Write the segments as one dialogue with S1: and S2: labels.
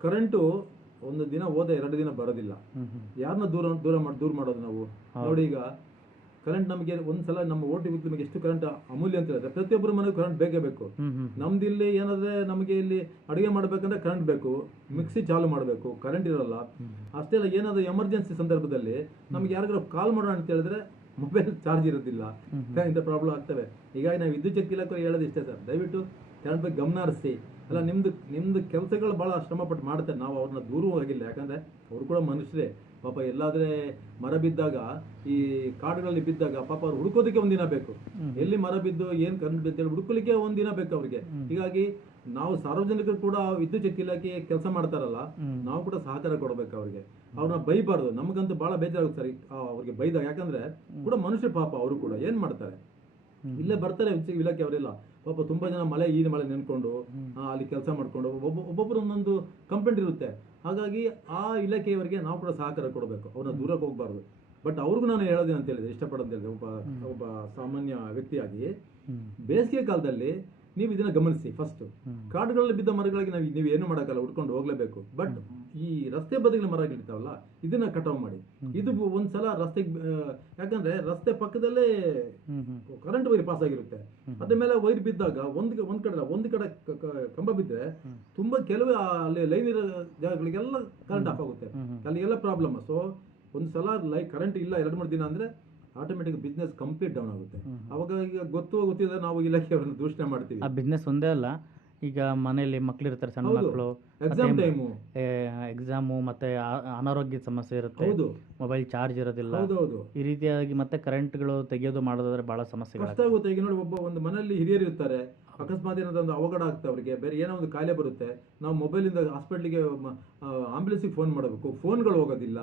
S1: Current ಒಂದು ದಿನ ಹೋದ ಎರಡು ದಿನ ಬರೋದಿಲ್ಲ. ಯಾರನ್ನ ದೂರ ದೂರ ಮಾಡಿ ದೂರ ಮಾಡೋದು ನಾವು? ನೋಡಿ ಈಗ ಕರೆಂಟ್ ನಮಗೆ ಒಂದ್ಸಲ ನಮ್ಮ ಓಟಿ ನಮಗೆ ಎಷ್ಟು ಕರೆಂಟ್ ಅಮೂಲ್ಯ ಅಂತ ಹೇಳಿದ್ರೆ ಪ್ರತಿಯೊಬ್ಬರ ಮನೆಗೆ ಕರೆಂಟ್ ಬೇಕೇ ಬೇಕು. ನಮ್ದು ಇಲ್ಲಿ ಏನಾದ್ರೆ ನಮಗೆ ಇಲ್ಲಿ ಅಡುಗೆ ಮಾಡ್ಬೇಕಂದ್ರೆ ಕರೆಂಟ್ ಬೇಕು ಮಿಕ್ಸಿ ಚಾಲು ಮಾಡಬೇಕು ಕರೆಂಟ್ ಇರಲ್ಲ. ಅಷ್ಟೇ ಅಲ್ಲ ಏನಾದ್ರು ಎಮರ್ಜೆನ್ಸಿ ಸಂದರ್ಭದಲ್ಲಿ ನಮ್ಗೆ ಯಾರಿಗಾರು ಕಾಲ್ ಮಾಡೋಣ ಅಂತ ಹೇಳಿದ್ರೆ ಮೊಬೈಲ್ ಚಾರ್ಜ್ ಇರೋದಿಲ್ಲ. ಇಂಥ ಪ್ರಾಬ್ಲಮ್ ಆಗ್ತವೆ. ಹೀಗಾಗಿ ನಾವು ವಿದ್ಯುತ್ ಶಕ್ತಿ ಇಲಾಖೆ ಹೇಳೋದು ಇಷ್ಟೇ ಸರ್. ದಯವಿಟ್ಟು ಕರೆಂಟ್ ಬಗ್ಗೆ ಗಮನ ಹರಿಸಿ. ಅಲ್ಲ ನಿಮ್ದು ನಿಮ್ದು ಕೆಲಸಗಳು ಭಾಳ ಶ್ರಮಪಟ್ಟು ಮಾಡುತ್ತೆ. ನಾವು ಅವ್ರನ್ನ ದೂರ ಹೋಗಿಲ್ಲ ಯಾಕಂದ್ರೆ ಅವ್ರು ಕೂಡ ಮನುಷ್ಯರೇ. ಪಾಪ ಎಲ್ಲಾದ್ರೆ ಮರ ಬಿದ್ದಾಗ ಈ ಕಾಡುಗಳಲ್ಲಿ ಬಿದ್ದಾಗ ಪಾಪ ಅವ್ರು ಹುಡುಕೋದಕ್ಕೆ ಒಂದಿನ ಬೇಕು. ಎಲ್ಲಿ ಮರ ಬಿದ್ದು ಏನ್ ಕರೆಂಟ್ ಬಿದ್ದು ಹೇಳಿ ಹುಡುಕಲಿಕ್ಕೆ ಒಂದಿನ ಬೇಕು ಅವ್ರಿಗೆ. ಹೀಗಾಗಿ ನಾವು ಸಾರ್ವಜನಿಕರು ಕೂಡ ವಿದ್ಯುತ್ ಶಕ್ತಿ ಇಲಾಖೆ ಕೆಲಸ ಮಾಡ್ತಾರಲ್ಲ ನಾವು ಕೂಡ ಸಹಕಾರ ಕೊಡ್ಬೇಕು ಅವ್ರಿಗೆ. ಅವ್ರನ್ನ ಬೈಬಾರ್ದು. ನಮಗಂತೂ ಬಹಳ ಬೇಜಾರಾಗುತ್ತೆ ಸರ್. ಅವ್ರಿಗೆ ಬೈದಾಗ. ಯಾಕಂದ್ರೆ ಕೂಡ ಮನುಷ್ಯ ಪಾಪ ಅವರು ಕೂಡ ಏನ್ ಮಾಡ್ತಾರೆ? ಇಲ್ಲೇ ಬರ್ತಾರೆ ಇಲಾಖೆ ಅವರೆಲ್ಲ. ಪಾಪ ತುಂಬಾ ಜನ ಮಳೆ ಈ ಮಳೆ ನೆನ್ಕೊಂಡು ಅಲ್ಲಿ ಕೆಲಸ ಮಾಡ್ಕೊಂಡು ಒಬ್ಬ ಒಬ್ಬೊಬ್ಬರು ಒಂದೊಂದು ಕಂಪ್ಲೇಂಟ್ ಇರುತ್ತೆ. ಹಾಗಾಗಿ ಆ ಇಲಾಖೆಯವರಿಗೆ ನಾವು ಕೂಡ ಸಹಕಾರ ಕೊಡಬೇಕು. ಅವ್ರನ್ನ ದೂರಕ್ಕೆ ಹೋಗ್ಬಾರ್ದು. ಬಟ್ ಅವ್ರಿಗೂ ನಾನು ಹೇಳೋದೇನಂತ ಅಂತ ಹೇಳಿದ್ರೆ ಇಷ್ಟಪಡೋದು ಹೇಳಿದೆ ಒಬ್ಬ ಒಬ್ಬ ಸಾಮಾನ್ಯ ವ್ಯಕ್ತಿಯಾಗಿ ಬೇಸಿಗೆ ಕಾಲದಲ್ಲಿ ನೀವು ಇದನ್ನ ಗಮನಿಸಿ ಫಸ್ಟ್ ಕಾಡುಗಳಲ್ಲಿ ಬಿದ್ದ ಮರಗಳಿಗೆ ನಾವು ನೀವು ಏನು ಮಾಡೋಕ್ಕಲ್ಲ ಉಟ್ಕೊಂಡು ಹೋಗ್ಲೇಬೇಕು. ಬಟ್ ಈ ರಸ್ತೆ ಬದಿಗಳ ಮರಗಳಿರ್ತಾವಲ್ಲ ಇದನ್ನ ಕಟಾವ್ ಮಾಡಿ. ಇದು ಒಂದ್ಸಲ ರಸ್ತೆಗೆ ಯಾಕಂದ್ರೆ ರಸ್ತೆ ಪಕ್ಕದಲ್ಲೇ ಕರೆಂಟ್ ವೈರ್ ಪಾಸ್ ಆಗಿರುತ್ತೆ. ಅದ್ರ ಮೇಲೆ ವೈರ್ ಬಿದ್ದಾಗ ಒಂದ್ ಒಂದ್ ಕಡೆ ಅಲ್ಲ, ಒಂದ್ ಕಡೆ ಕಂಬ ಬಿದ್ದರೆ ತುಂಬಾ ಕೆಲವೇ ಅಲ್ಲಿ ಲೈನ್ ಇರೋ ಜಾಗಗಳಿಗೆಲ್ಲ ಕರೆಂಟ್ ಆಫ್ ಆಗುತ್ತೆ. ಅಲ್ಲಿಗೆಲ್ಲ ಪ್ರಾಬ್ಲಮ್ ಸೊ ಒಂದ್ಸಲ ಲೈ ಕರೆಂಟ್ ಇಲ್ಲ ಎರಡು ಮೂರು ದಿನ ಅಂದ್ರೆ ಆಟೋಮೆಟಿಕ್ ಬಿಸ್ನೆಸ್ ಕಂಪ್ಲೀಟ್ ಡೌನ್ ಆಗುತ್ತೆ. ಅವಾಗ ಈಗ ಗೊತ್ತು ಗೊತ್ತಿಲ್ಲ ನಾವು ಇಲಾಖೆಯವರನ್ನು ದೂಷಣೆ ಮಾಡ್ತೀವಿ.
S2: ಆ ಬಿಸ್ನೆಸ್ ಒಂದೇ ಅಲ್ಲ ಈಗ ಮನೆಯಲ್ಲಿ ಮಕ್ಳು ಇರ್ತಾರೆ ಸಣ್ಣ ಮಕ್ಕಳು
S1: ಎಕ್ಸಾಮ್ ಟೈಮು
S2: ಎಕ್ಸಾಮು ಮತ್ತೆ ಅನಾರೋಗ್ಯದ ಸಮಸ್ಯೆ ಇರುತ್ತೆ.
S1: ಹೌದು.
S2: ಮೊಬೈಲ್ ಚಾರ್ಜ್ ಇರೋದಿಲ್ಲ.
S1: ಹೌದೌದು.
S2: ಈ ರೀತಿಯಾಗಿ ಮತ್ತೆ ಕರೆಂಟ್ಗಳು ತೆಗೆಯೋದು ಮಾಡೋದಾದ್ರೆ ಬಹಳ ಸಮಸ್ಯೆ
S1: ಕಷ್ಟ ಆಗುತ್ತೆ. ಈಗ ನೋಡಿ ಒಬ್ಬ ಒಂದು ಮನೆಯಲ್ಲಿ ಹಿರಿಯರು ಇರ್ತಾರೆ. ಅಕಸ್ಮಾತ್ ಏನಾದ್ರು ಒಂದು ಅವಘಡ ಆಗ್ತಾ ಅವರಿಗೆ ಬೇರೆ ಏನೋ ಒಂದು ಕಾಯಿಲೆ ಬರುತ್ತೆ. ನಾವು ಮೊಬೈಲಿಂದ ಹಾಸ್ಪಿಟ್ಲಿಗೆ ಆಂಬುಲೆನ್ಸಿಗೆ ಫೋನ್ ಮಾಡಬೇಕು. ಫೋನ್ಗಳು ಹೋಗೋದಿಲ್ಲ.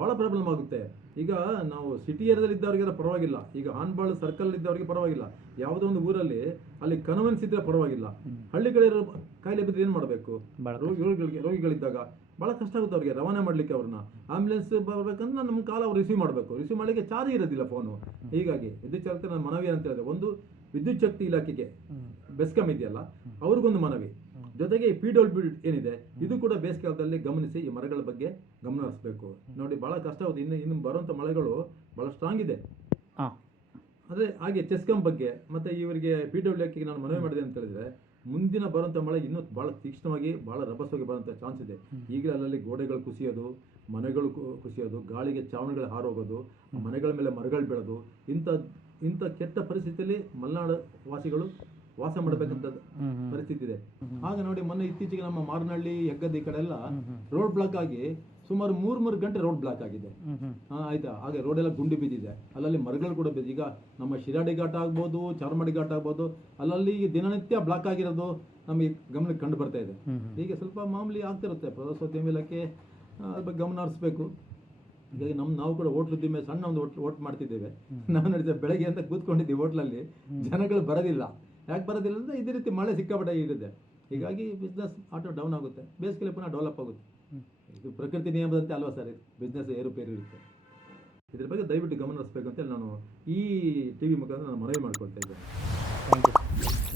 S1: ಭಾಳ ಪ್ರಾಬ್ಲಮ್ ಆಗುತ್ತೆ ಈಗ ನಾವು ಸಿಟಿ ಏರಿಯಾದಲ್ಲಿ ಇದ್ದವರಿಗೆಲ್ಲ ಪರವಾಗಿಲ್ಲ. ಈಗ ಹಾನ್ಬಾಳ್ ಸರ್ಕಲ್ ಇದ್ದವರಿಗೆ ಪರವಾಗಿಲ್ಲ. ಯಾವುದೋ ಒಂದು ಊರಲ್ಲಿ ಅಲ್ಲಿ ಕನ್ವೆನ್ಸ್ ಇದ್ರೆ ಪರವಾಗಿಲ್ಲ. ಹಳ್ಳಿಗಳಿರೋ ಕಾಯಿಲೆ ಬಿದ್ದರೆ ಏನು ಮಾಡಬೇಕು? ರೋಗಿಗಳಿಗೆ ರೋಗಿಗಳಿದ್ದಾಗ ಭಾಳ ಕಷ್ಟ ಆಗುತ್ತೆ ಅವ್ರಿಗೆ ರವಾನೆ ಮಾಡ್ಲಿಕ್ಕೆ ಅವ್ರನ್ನ. ಆಂಬುಲೆನ್ಸ್ ಬರ್ಬೇಕಂದ್ರೆ ನಮ್ಮ ಕಾಲ ಅವ್ರು ರಿಸೀವ್ ಮಾಡಬೇಕು. ರಿಸೀವ್ ಮಾಡಲಿಕ್ಕೆ ಚಾರ್ಜ್ ಇರೋದಿಲ್ಲ ಫೋನು ಹೀಗಾಗಿ ವಿದ್ಯುತ್ ಚಾಲಕ ನನ್ನ ಮನವಿ ಅಂತ ಹೇಳಿದ್ರೆ ಒಂದು ವಿದ್ಯುತ್ ಶಕ್ತಿ ಇಲಾಖೆಗೆ ಬೆಸ್ಕಾಂ ಇದೆಯಲ್ಲ ಅವ್ರಿಗೊಂದು ಮನವಿ. ಜೊತೆಗೆ ಈ ಪಿ ಡಬ್ಲ್ಯೂ ಏನಿದೆ ಇದು ಕೂಡ ಬೇಸಿಗೆಕಾಲದಲ್ಲಿ ಗಮನಿಸಿ ಈ ಮರಗಳ ಬಗ್ಗೆ ಗಮನ ಹರಿಸಬೇಕು ನೋಡಿ ಬಹಳ ಕಷ್ಟ ಆಗುತ್ತೆ ಇನ್ನು ಇನ್ನು ಬರುವಂಥ ಮಳೆಗಳು ಬಹಳ ಸ್ಟ್ರಾಂಗ್ ಇದೆ. ಅದೇ ಹಾಗೆ ಚೆಸ್ಕಂ ಬಗ್ಗೆ ಮತ್ತೆ ಇವರಿಗೆ ಪಿ ಡಬ್ಲ್ಯೂ ನಾನು ಮನವಿ ಮಾಡಿದೆ ಅಂತ ಹೇಳಿದ್ರೆ ಮುಂದಿನ ಬರುವಂಥ ಮಳೆ ಇನ್ನೂ ಬಹಳ ತೀಕ್ಷ್ಣವಾಗಿ ಬಹಳ ರಭಸವಾಗಿ ಬರುವಂಥ ಚಾನ್ಸ್ ಇದೆ. ಈಗಲೇ ಅಲ್ಲಲ್ಲಿ ಗೋಡೆಗಳು ಕುಸಿಯೋದು ಮನೆಗಳು ಕುಸಿಯೋದು ಗಾಳಿಗೆ ಚಾವಣಿಗಳು ಹಾರೋಗೋದು ಮನೆಗಳ ಮೇಲೆ ಮರಗಳು ಬೀಳೋದು ಇಂಥ ಇಂಥ ಕೆಟ್ಟ ಪರಿಸ್ಥಿತಿಯಲ್ಲಿ ಮಲೆನಾಡು ವಾಸಿಗಳು ವಾಸ ಮಾಡಬೇಕಂತ ಆಗ ನೋಡಿ ಮೊನ್ನೆ ಇತ್ತೀಚೆಗೆ ನಮ್ಮ ಮಾರನಹಳ್ಳಿ ಹೆಗ್ಗದ ಈ ಕಡೆ ಎಲ್ಲ ರೋಡ್ ಬ್ಲಾಕ್ ಆಗಿ ಸುಮಾರು ಮೂರು ಮೂರು ಗಂಟೆ ರೋಡ್ ಬ್ಲಾಕ್ ಆಗಿದೆ. ಆಯ್ತಾ? ಹಾಗೆ ರೋಡ್ ಎಲ್ಲ ಗುಂಡಿ ಬಿದ್ದಿದೆ. ಅಲ್ಲಲ್ಲಿ ಮರಗಳು ಕೂಡ ಬಿದ್ದಿದೆ. ಈಗ ನಮ್ಮ ಶಿರಾಡಿ ಘಾಟ್ ಆಗ್ಬೋದು ಚಾರ್ಮಾಡಿ ಘಾಟ್ ಆಗ್ಬೋದು ಅಲ್ಲಲ್ಲಿ ದಿನನಿತ್ಯ ಬ್ಲಾಕ್ ಆಗಿರೋದು ನಮಗೆ ಗಮನಕ್ಕೆ ಕಂಡು ಬರ್ತಾ ಇದೆ. ಹೀಗೆ ಸ್ವಲ್ಪ ಮಾಮೂಲಿ ಆಗ್ತಿರುತ್ತೆ. ಪ್ರವಾಸೋದ್ಯಮ ಇಲಾಖೆ ಅದ್ರ ಬಗ್ಗೆ ಗಮನ ಹರಿಸ್ಬೇಕು. ಹೀಗಾಗಿ ನಮ್ಮ ನಾವು ಕೂಡ ಹೋಟ್ಲುದ್ದಿಮೆ ಸಣ್ಣ ಒಂದು ಹೋಟ್ಲ್ ಓಟ್ ಮಾಡ್ತಿದ್ದೇವೆ. ನಾವು ನೋಡಿದ್ರೆ ಬೆಳಗ್ಗೆ ಅಂತ ಕೂತ್ಕೊಂಡಿದ್ದೀವಿ ಹೋಟ್ಲಲ್ಲಿ. ಜನಗಳು ಬರೋದಿಲ್ಲ. ಯಾಕೆ ಬರೋದಿಲ್ಲ ಅಂದರೆ ಇದೇ ರೀತಿ ಮಳೆ ಸಿಕ್ಕಾಪಟ್ಟೆ ಇರುತ್ತೆ ಹೀಗಾಗಿ ಬಿಸ್ನೆಸ್ ಆಟೋ ಡೌನ್ ಆಗುತ್ತೆ. ಬೇಸಿಗೆಲಿ ಪುನಃ ಡೆವಲಪ್ ಆಗುತ್ತೆ. ಇದು ಪ್ರಕೃತಿ ನಿಯಮದಂತೆ ಅಲ್ವಾ ಸರ್ ಬಿಸ್ನೆಸ್ ಏರುಪೇರು ಇರುತ್ತೆ. ಇದ್ರ ಬಗ್ಗೆ ದಯವಿಟ್ಟು ಗಮನ ಹರಿಸ್ಬೇಕು ಅಂತೇಳಿ ನಾನು ಈ ಟಿ ವಿ ಮುಖಾಂತರ ನಾನು ಮನವಿ ಮಾಡ್ಕೊಳ್ತಾ ಇದ್ದೇನೆ.
S2: Thank you